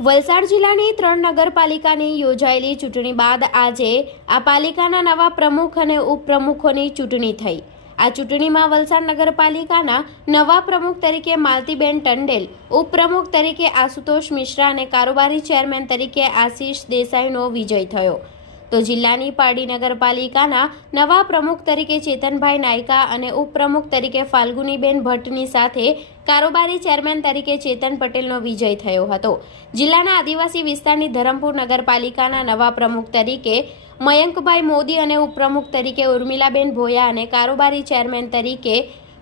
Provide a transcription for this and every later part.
વલસાડ જિલ્લાની ત્રણ નગરપાલિકાની યોજાયેલી ચૂંટણી બાદ આજે આ પાલિકાના નવા પ્રમુખ અને ઉપપ્રમુખોની ચૂંટણી થઈ. આ ચૂંટણીમાં વલસાડ નગરપાલિકાના નવા પ્રમુખ તરીકે માલતીબેન ટંડેલ, ઉપપ્રમુખ તરીકે આશુતોષ મિશ્રા અને કારોબારી ચેરમેન તરીકે આશીષ દેસાઈનો વિજય થયો. તો જિલ્લાની પારડી નગરપાલિકાના નવા પ્રમુખ તરીકે ચેતનભાઈ નાયકા અને ઉપપ્રમુખ તરીકે ફાલ્ગુનીબેન ભટ્ટની સાથે કારોબારી ચેરમેન તરીકે ચેતન પટેલનો વિજય થયો હતો. જિલ્લાના આદિવાસી વિસ્તારની ધરમપુર નગરપાલિકાના નવા પ્રમુખ તરીકે મયંકભાઈ મોદી અને ઉપપ્રમુખ તરીકે ઉર્મિલાબેન ભોયા અને કારોબારી ચેરમેન તરીકે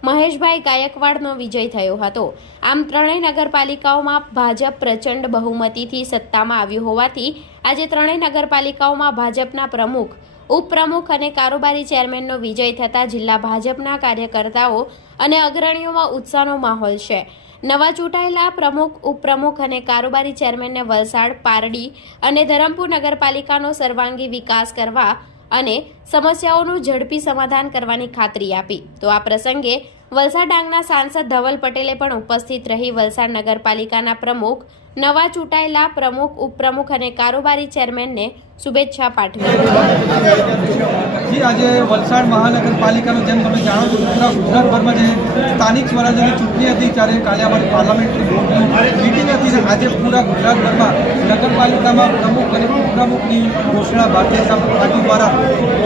મહેશભાઈ ગાયકવાડનો વિજય થયો હતો. આમ ત્રણેય નગરપાલિકાઓમાં ભાજપ પ્રચંડ બહુમતીથી સત્તામાં આવ્યું હોવાથી આજે ત્રણેય નગરપાલિકાઓમાં ભાજપના પ્રમુખ ઉપપ્રમુખ અને કારોબારી ચેરમેનનો વિજય થતાં જિલ્લા ભાજપના કાર્યકર્તાઓ અને અગ્રણીઓમાં ઉત્સાહનો માહોલ છે. નવા ચૂંટાયેલા પ્રમુખ, ઉપપ્રમુખ અને કારોબારી ચેરમેનને વલસાડ, પારડી અને ધરમપુર નગરપાલિકાનો સર્વાંગી વિકાસ કરવા અને સમસ્યાઓનું ઝડપી સમાધાન કરવાની ખાતરી આપી. તો આ પ્રસંગે વલસાડ ડાંગના સાંસદ ધવલ પટેલે પણ ઉપસ્થિત રહી વલસાડ નગરપાલિકાના પ્રમુખ, નવા ચૂંટાયેલા પ્રમુખ, ઉપપ્રમુખ અને કારોબારી ચેરમેનને શુભેચ્છા પાઠવી. જી, આજે વલસાડ મહાનગરપાલિકાનો જેમ તમે જાણો છો પૂરા ગુજરાતભરમાં જે સ્થાનિક સ્વરાજ્યની ચૂંટણી હતી, ત્યારે કાલે અમારી પાર્લામેન્ટરી બોર્ડની મિટિંગ હતી ને આજે પૂરા ગુજરાતભરમાં નગરપાલિકામાં પ્રમુખ અને ઉપપ્રમુખની ઘોષણા ભારતીય જનતા પાર્ટી દ્વારા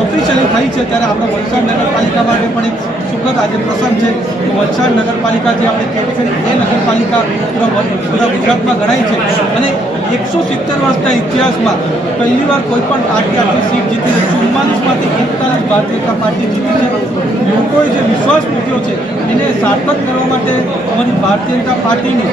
ઓફિશિયલી થઈ છે. ત્યારે આપણે વલસાડ નગરપાલિકા માટે પણ એક સુખદ આજે પ્રસંગ છે. કે વલસાડ નગરપાલિકા જે આપણે કહેવાય છે એ નગરપાલિકા પૂરા ગુજરાતમાં ગણાય છે. અને એકસો સિત્તેર વર્ષના ઇતિહાસમાં પહેલીવાર કોઈ પણ આટલી સીટ જીતી ભારતીય જનતા પાર્ટી જીતી છે. લોકોએ જે વિશ્વાસ મૂક્યો છે, એને સાર્થક કરવા માટે અમારી ભારતીય જનતા પાર્ટીની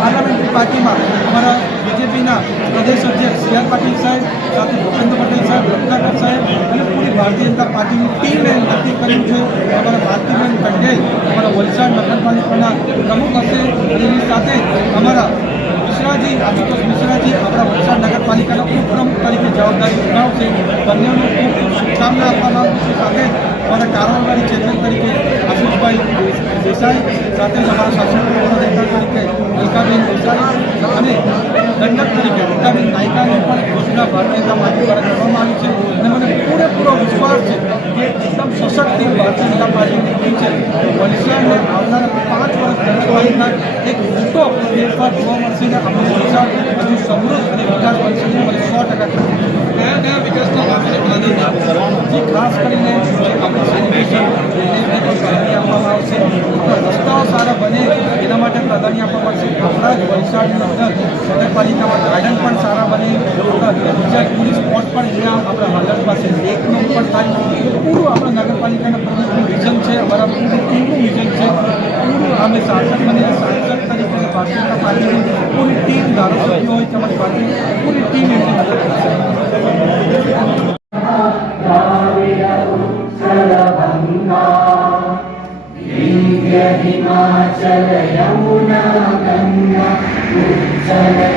પાર્લામેન્ટરી પાર્ટીમાં અમારા બીજેપીના પ્રદેશ અધ્યક્ષ સી આર પાટીલ સાહેબ, સાથે ભૂપેન્દ્ર પટેલ સાહેબ, રત્નાકર સાહેબ અને પૂરી ભારતીય જનતા પાર્ટીની ટીમે નક્કી કર્યું છે અમારા ભારતીબેન પટેલ અમારા વલસાડ નગરપાલિકાના પ્રમુખ હશે એની સાથે અમારા મિશ્રાજી આશુતોષ મિશ્રાજી આપણા વલસાડ નગરપાલિકાના ઉપપ્રમુખ તરીકે જવાબદારી નિભાવશે બંનેઓને ખૂબ ખૂબ શુભકામના આપવામાં માંગુ છું. સાથે અમારા કારોબારી ચેરમેન તરીકે આશીષભાઈ દેસાઈ, સાથે જ અમારા શાસન નેતા તરીકે અલકાબેન દેસાઈ અને દંડક તરીકે રીતાબેન નાયકાની પણ ઘોષણા ભારતીય જનતા પાર્ટી દ્વારા કરવામાં આવી છે. અને મને પૂરેપૂરો વિશ્વાસ છે કે એકદમ સશક્ત ભારતીય જનતા પાર્ટીની છે. વલસાડને આવનારા પાંચ વર્ષ નગરપાલિકા એક મોટો જોવા મળશે આપણું વલસાડ હજુ સમૃદ્ધ અને વિકાસ બનશે મને સો ટકા કયા કયા વિકાસનો પ્રાધાન્ય આપવાનું જે ખાસ કરીને આપણું પ્રાધાન્ય આપવામાં આવશે. રસ્તાઓ સારા બને એના માટે પ્રાધાન્ય આપવામાં આવશે આપણા જ વલસાડની અંદર નગરપાલિકામાં ગાર્ડન પણ સારા બને. બીજા ટુરિસ્ટ સ્પોટ પણ જ્યાં આપણા હાલત પાસે લેકનું પણ થાય. પૂરું આપણા નગરપાલિકાના પ્રદેશનું વિઝન છે. અમારા ટીમનું વિઝન છે. પૂરું અમે શાસક બને. পার্টিটা পার্টি পুরো টিম দ্বারা সত্যি হয়েছে আমার পার্টি পুরো টিম हिमाचल यमुना गङ्गा